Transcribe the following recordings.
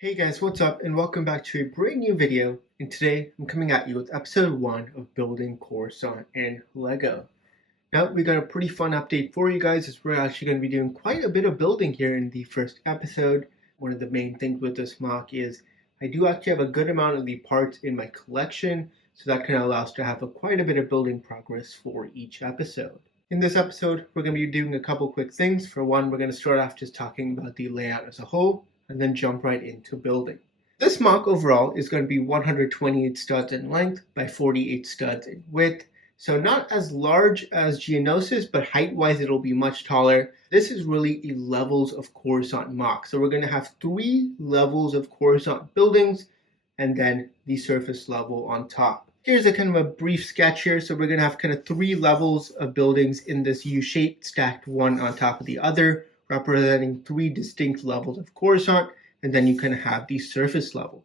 Hey guys, what's up and welcome back to a brand new video, and today I'm coming at you with episode 1 of building Coruscant and Lego. Now we got a pretty fun update for you guys as we're actually going to be doing quite a bit of building here in the first episode. One of the main things with this mock is I do actually have a good amount of the parts in my collection, so that kind of allows to have quite a bit of building progress for each episode. In this episode, we're going to be doing a couple quick things. For one, we're going to start off just talking about the layout as a whole, and then jump right into building. This mock overall is going to be 128 studs in length by 48 studs in width. So not as large as Geonosis, but height-wise it'll be much taller. This is really a levels of Coruscant mock. So we're going to have 3 levels of Coruscant buildings, and then the surface level on top. Here's a kind of a brief sketch here. So we're going to have kind of 3 levels of buildings in this U shape, stacked one on top of the other, representing 3 distinct levels of Coruscant, and then you can have the surface level.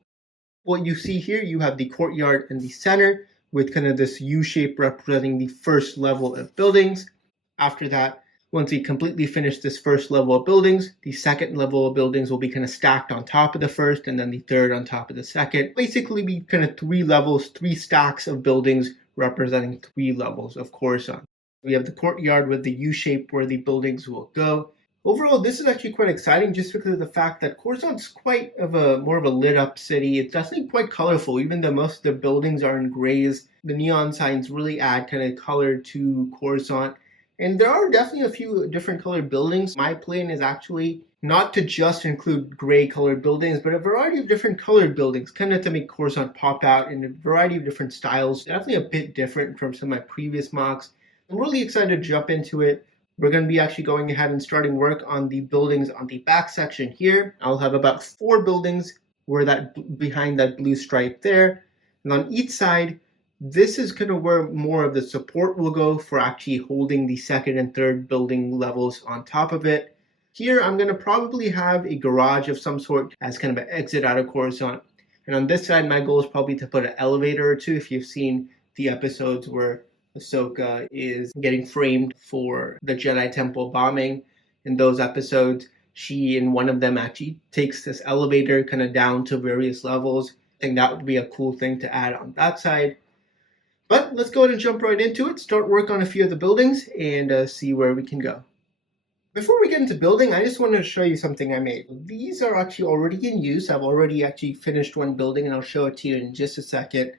What you see here, you have the courtyard in the center with kind of this U shape representing the first level of buildings. After that, once we completely finish this first level of buildings, the second level of buildings will be kind of stacked on top of the first, and then the third on top of the second. Basically be kind of 3 levels, 3 stacks of buildings representing 3 levels of Coruscant. We have the courtyard with the U shape where the buildings will go. Overall, this is actually quite exciting just because of the fact that Coruscant's quite of a more of a lit up city. It's definitely quite colorful, even though most of the buildings are in grays. The neon signs really add kind of color to Coruscant. And there are definitely a few different colored buildings. My plan is actually not to just include gray colored buildings, but a variety of different colored buildings, kind of to make Coruscant pop out in a variety of different styles. Definitely a bit different from some of my previous mocks. I'm really excited to jump into it. We're going to be actually going ahead and starting work on the buildings on the back section here. I'll have about 4 buildings where that behind that blue stripe there. And on each side, this is kind of where more of the support will go for actually holding the second and third building levels on top of it. Here, I'm going to probably have a garage of some sort as kind of an exit out of Coruscant. And on this side, my goal is probably to put an elevator or two. If you've seen the episodes where Ahsoka is getting framed for the Jedi Temple bombing. In those episodes, she in one of them actually takes this elevator kind of down to various levels. I think that would be a cool thing to add on that side. But let's go ahead and jump right into it, start work on a few of the buildings, and see where we can go. Before we get into building, I just wanted to show you something I made. These are actually already in use. I've already actually finished one building, and I'll show it to you in just a second.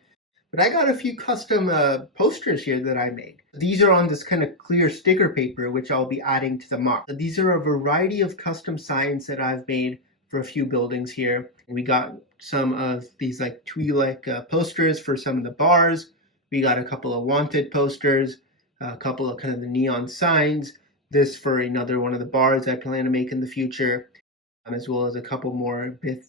But I got a few custom posters here that I made. These are on this kind of clear sticker paper, which I'll be adding to the mock. These are a variety of custom signs that I've made for a few buildings here. We got some of these like tree-like posters for some of the bars. We got a couple of wanted posters, a couple of kind of the neon signs. This for another one of the bars I plan to make in the future, as well as a couple more Bith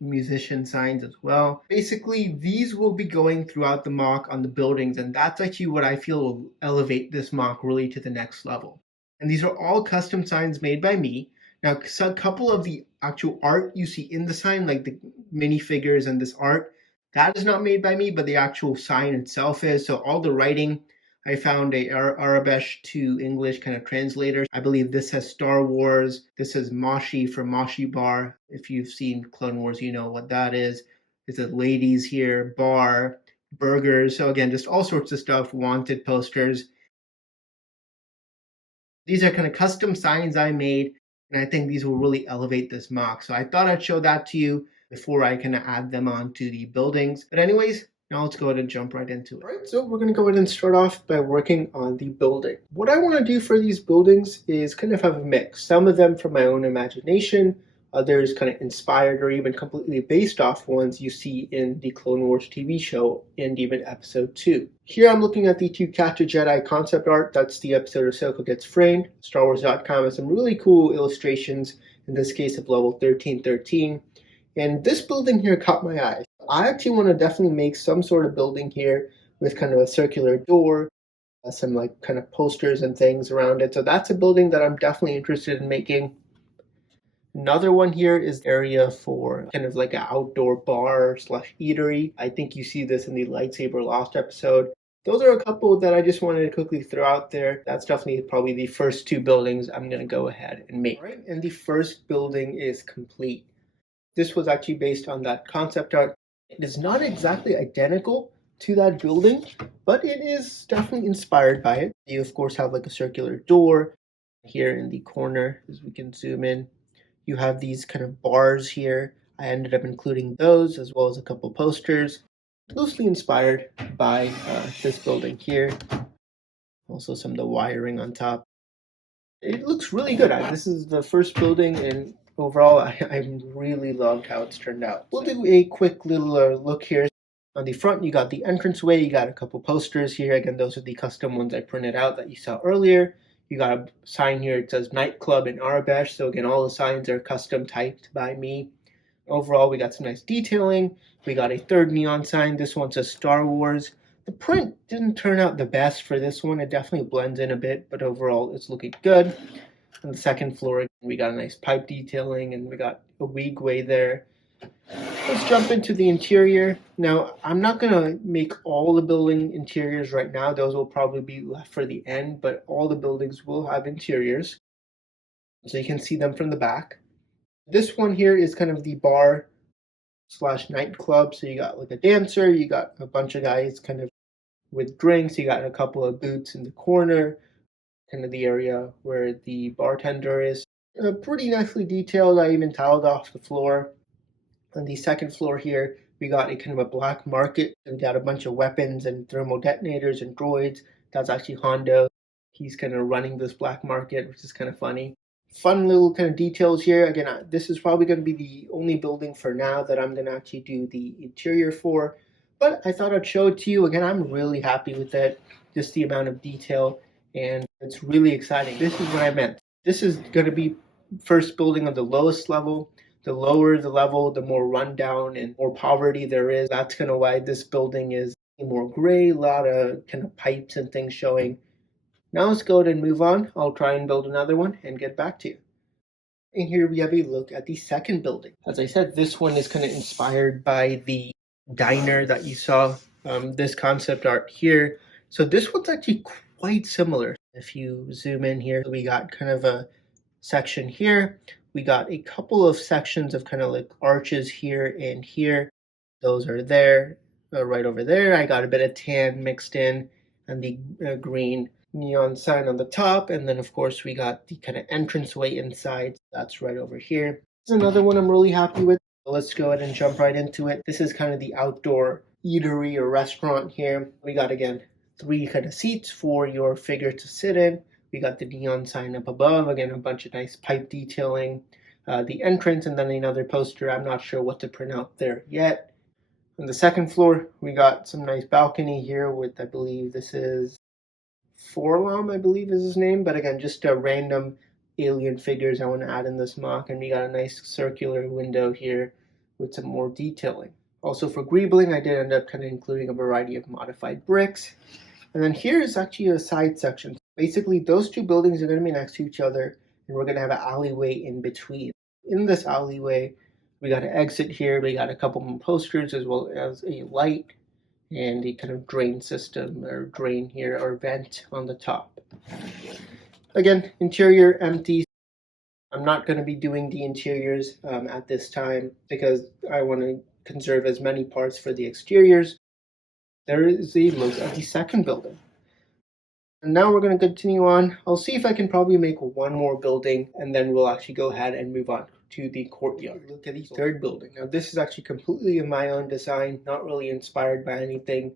musician signs as well. Basically, these will be going throughout the mock on the buildings, and that's actually what I feel will elevate this mock really to the next level. And these are all custom signs made by me. Now, a couple of the actual art you see in the sign, like the minifigures and this art, that is not made by me, but the actual sign itself is. So all the writing, I found a Arabic to English kind of translator. I believe this says Star Wars. This says Moshi for Moshi Bar. If you've seen Clone Wars, you know what that is. It says ladies here, bar, burgers. So again, just all sorts of stuff, wanted posters. These are kind of custom signs I made, and I think these will really elevate this mock. So I thought I'd show that to you before I kind of add them onto the buildings. But anyways, now let's go ahead and jump right into it. All right, so we're going to go ahead and start off by working on the building. What I want to do for these buildings is kind of have a mix. Some of them from my own imagination, others kind of inspired or even completely based off ones you see in the Clone Wars TV show and even episode 2. Here I'm looking at the To Catch a Jedi concept art. That's the episode Ahsoka gets framed. StarWars.com has some really cool illustrations, in this case of level 1313. And this building here caught my eye. I actually want to definitely make some sort of building here with kind of a circular door, some like kind of posters and things around it. So that's a building that I'm definitely interested in making. Another one here is the area for kind of like an outdoor bar slash eatery. I think you see this in the Lightsaber Lost episode. Those are a couple that I just wanted to quickly throw out there. That's definitely probably the first 2 buildings I'm going to go ahead and make. All right, and the first building is complete. This was actually based on that concept art. It is not exactly identical to that building, but it is definitely inspired by it. You of course have like a circular door here in the corner as we can zoom in. You have these kind of bars here. I ended up including those as well as a couple posters, loosely inspired by this building here. Also some of the wiring on top. It looks really good. This is the first building, and overall I really loved how it's turned out. We'll do a quick little look here. On the front, you got the entranceway, you got a couple posters here. Again, those are the custom ones I printed out that you saw earlier. You got a sign here, it says nightclub in Arabic. So again, all the signs are custom typed by me. Overall, we got some nice detailing. We got a third neon sign. This one says Star Wars. The print didn't turn out the best for this one. It definitely blends in a bit, but overall it's looking good. On the second floor, we got a nice pipe detailing, and we got a weegway there. Let's jump into the interior. Now, I'm not going to make all the building interiors right now. Those will probably be left for the end, but all the buildings will have interiors. So you can see them from the back. This one here is kind of the bar slash nightclub. So you got like a dancer, you got a bunch of guys kind of with drinks, you got a couple of booths in the corner, kind of the area where the bartender is. Pretty nicely detailed. I even tiled off the floor. On the second floor here, we got a kind of a black market. We got a bunch of weapons and thermal detonators and droids. That's actually Hondo. He's kind of running this black market, which is kind of funny. Fun little kind of details here. Again, this is probably going to be the only building for now that I'm going to actually do the interior for. But I thought I'd show it to you. Again, I'm really happy with it. Just the amount of detail. And it's really exciting. This is what I meant. This is going to be first building of the lowest level. The lower the level, the more rundown and more poverty there is. That's kind of why this building is more gray, a lot of kind of pipes and things showing. Now let's go ahead and move on. I'll try and build another one and get back to you. And here we have a look at the second building. As I said, this one is kind of inspired by the diner that you saw, this concept art here. So this one's actually quite similar. If you zoom in here, we got kind of a section here. We got a couple of sections of kind of like arches here and here. Those are there, right over there. I got a bit of tan mixed in, and the green neon sign on the top. And then of course we got the kind of entranceway inside. That's right over here. This is another one I'm really happy with. So let's go ahead and jump right into it. This is kind of the outdoor eatery or restaurant here. We got, again, 3 kind of seats for your figure to sit in. We got the neon sign up above. Again, a bunch of nice pipe detailing. The entrance, and then another poster. I'm not sure what to print out there yet. On the second floor, we got some nice balcony here with, I believe this is Forlom, I believe is his name. But again, just a random alien figures I want to add in this mock. And we got a nice circular window here with some more detailing. Also for greebling, I did end up kind of including a variety of modified bricks. And then here is actually a side section. Basically, those 2 buildings are going to be next to each other, and we're going to have an alleyway in between. In this alleyway, we got an exit here. We got a couple more posters as well as a light and a kind of drain system or drain here or vent on the top. Again, interior empty. I'm not going to be doing the interiors at this time because I want to conserve as many parts for the exteriors. There is a look at the second building. And now we're going to continue on. I'll see if I can probably make one more building, and then we'll actually go ahead and move on to the courtyard. Look at the third building. Now this is actually completely in my own design, not really inspired by anything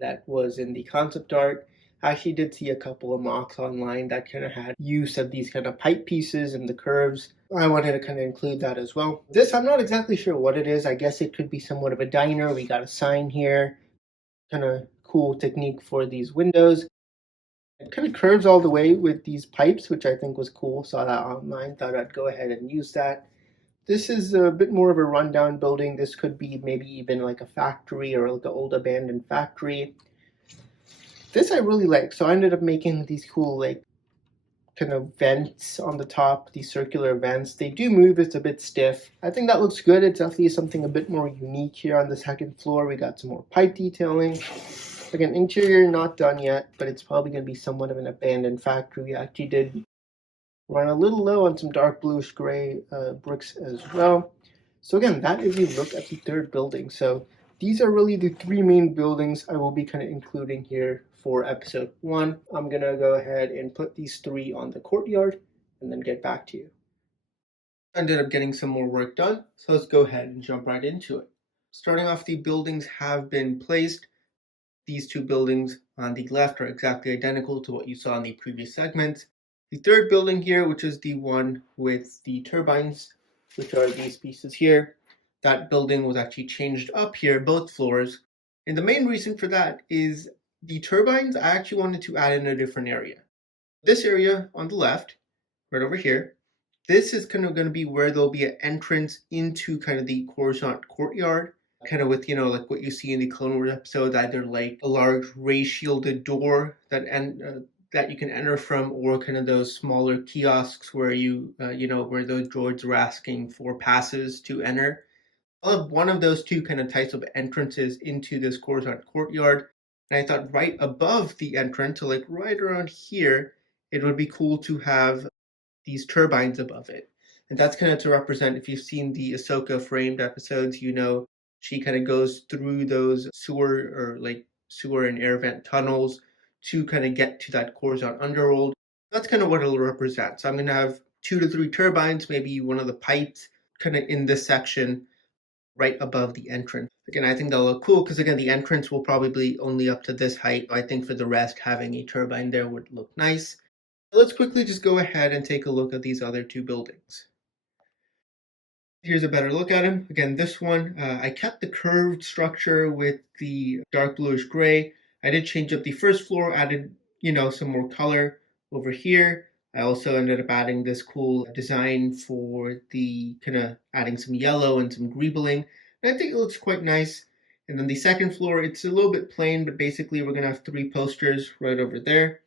that was in the concept art. I actually did see a couple of mocks online that kind of had use of these kind of pipe pieces and the curves. I wanted to kind of include that as well. This, I'm not exactly sure what it is. I guess it could be somewhat of a diner. We got a sign here. Kind of cool technique for these windows. It kind of curves all the way with these pipes, which I think was cool. Saw that online, thought I'd go ahead and use that. This is a bit more of a rundown building. This could be maybe even like a factory or like an old abandoned factory. This I really like. So I ended up making these cool like kind of vents on the top, these circular vents. They do move, it's a bit stiff. I think that looks good. It's definitely something a bit more unique here on the second floor. We got some more pipe detailing. Again, interior not done yet, but it's probably going to be somewhat of an abandoned factory. We actually did run a little low on some dark bluish gray bricks as well. So again, that is a look at the third building. So these are really the three main buildings I will be kind of including here for episode 1. I'm going to go ahead and put these 3 on the courtyard and then get back to you. Ended up getting some more work done, so let's go ahead and jump right into it. Starting off, the buildings have been placed. These 2 buildings on the left are exactly identical to what you saw in the previous segments. The third building here, which is the one with the turbines, which are these pieces here, that building was actually changed up here, both floors. And the main reason for that is the turbines I actually wanted to add in a different area. This area on the left, right over here, this is kind of going to be where there'll be an entrance into kind of the Coruscant courtyard, kind of with, like what you see in the Clone Wars episode, either like a large ray shielded door that you can enter from, or kind of those smaller kiosks where where those droids are asking for passes to enter. I'll have one of those 2 kind of types of entrances into this Coruscant courtyard. And I thought right above the entrance, so like right around here, it would be cool to have these turbines above it. And that's kind of to represent, if you've seen the Ahsoka framed episodes, she kind of goes through those sewer and air vent tunnels to kind of get to that Coruscant underworld. That's kind of what it'll represent. So I'm going to have 2 to 3 turbines, maybe one of the pipes kind of in this section right above the entrance. Again, I think that'll look cool because, again, the entrance will probably be only up to this height. I think for the rest, having a turbine there would look nice. Let's quickly just go ahead and take a look at these other 2 buildings. Here's a better look at them. Again, this one, I kept the curved structure with the dark bluish gray. I did change up the first floor, added, some more color over here. I also ended up adding this cool design for the kind of adding some yellow and some greebling. And I think it looks quite nice. And then the second floor, it's a little bit plain, but basically we're going to have 3 posters right over there.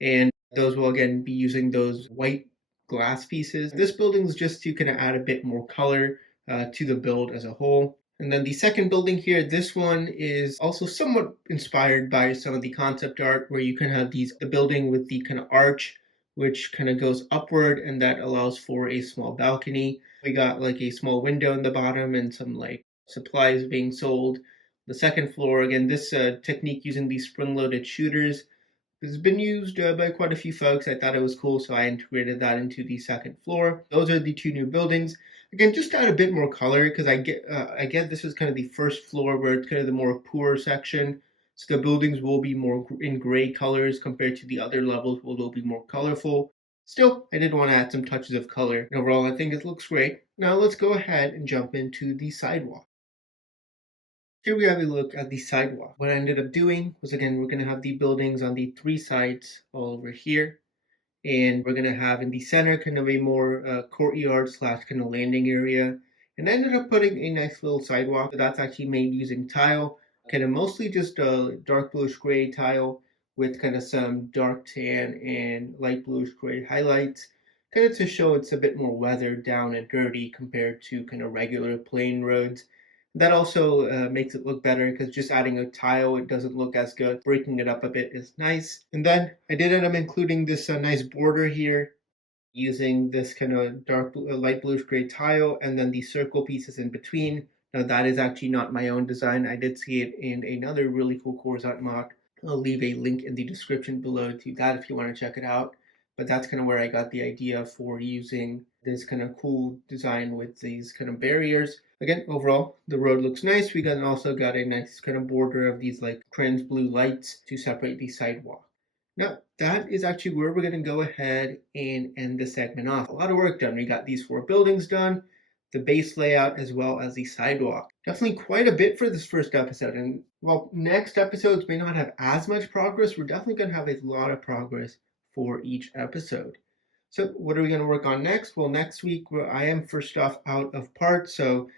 And those will again be using those white glass pieces. This building is just to kind of add a bit more color to the build as a whole. And then the second building here, this one is also somewhat inspired by some of the concept art where you can have the building with the kind of arch, which kind of goes upward and that allows for a small balcony. We got like a small window in the bottom and some like supplies being sold. The second floor, again, this technique using these spring-loaded shooters has been used by quite a few folks. I thought it was cool, so I integrated that into the second floor. Those are the 2 new buildings. Again, just to add a bit more color, because I get this is kind of the first floor where it's kind of the more poor section. So the buildings will be more in gray colors compared to the other levels, where they'll be more colorful. Still, I did want to add some touches of color. And overall, I think it looks great. Now let's go ahead and jump into the sidewalk. Here we have a look at the sidewalk. What I ended up doing was, again, we're going to have the buildings on the 3 sides all over here. And we're going to have in the center kind of a more courtyard / kind of landing area. And I ended up putting a nice little sidewalk. That's actually made using tile, kind of mostly just a dark bluish gray tile with kind of some dark tan and light bluish gray highlights, kind of to show it's a bit more weathered down and dirty compared to kind of regular plain roads. That also makes it look better because just adding a tile, it doesn't look as good. Breaking it up a bit is nice. And then I did end up including this nice border here using this kind of light bluish gray tile and then the circle pieces in between. Now that is actually not my own design. I did see it in another really cool Coruscant mock. I'll leave a link in the description below to that if you want to check it out. But that's kind of where I got the idea for using this kind of cool design with these kind of barriers. Again, overall, the road looks nice. We also got a nice kind of border of these like trans blue lights to separate the sidewalk. Now, that is actually where we're going to go ahead and end the segment off. A lot of work done. We got these 4 buildings done, the base layout, as well as the sidewalk. Definitely quite a bit for this first episode. And while next episodes may not have as much progress, we're definitely going to have a lot of progress for each episode. So what are we going to work on next? Well, next week, I am first off out of parts. So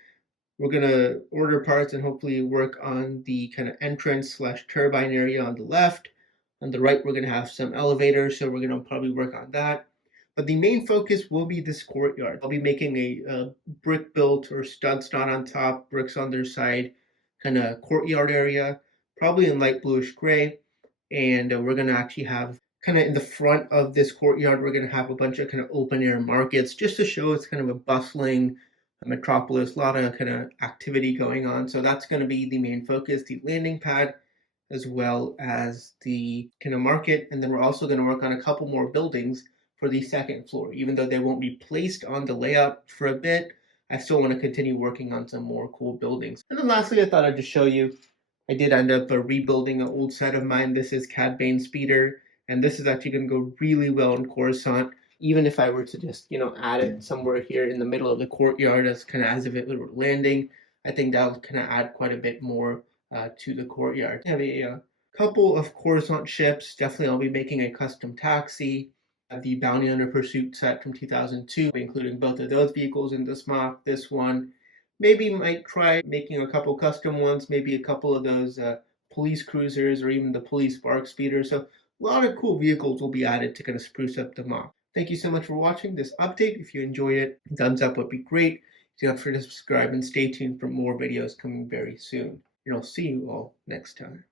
we're going to order parts and hopefully work on the kind of entrance / turbine area on the left. On the right, we're going to have some elevators, so we're going to probably work on that. But the main focus will be this courtyard. I'll be making a brick built or studs not on top, bricks on their side, kind of courtyard area, probably in light bluish gray. And we're going to actually have kind of in the front of this courtyard, we're going to have a bunch of kind of open air markets just to show it's kind of a bustling metropolis, a lot of kind of activity going on. So that's going to be the main focus, the landing pad, as well as the kind of market. And then we're also going to work on a couple more buildings for the second floor. Even though they won't be placed on the layout for a bit, I still want to continue working on some more cool buildings. And then lastly, I thought I'd just show you, I did end up rebuilding an old set of mine. This is Cad Bane Speeder, and this is actually going to go really well in Coruscant. Even if I were to just, add it somewhere here in the middle of the courtyard as kind of as if it were landing, I think that'll kind of add quite a bit more to the courtyard. I have a couple of Coruscant ships. Definitely I'll be making a custom taxi. The Bounty Hunter Pursuit set from 2002, including both of those vehicles in this mock. This one, maybe might try making a couple custom ones, maybe a couple of those police cruisers or even the police bark speeder. So a lot of cool vehicles will be added to kind of spruce up the mock. Thank you so much for watching this update. If you enjoyed it, thumbs up would be great. Do not forget to subscribe and stay tuned for more videos coming very soon. And I'll see you all next time.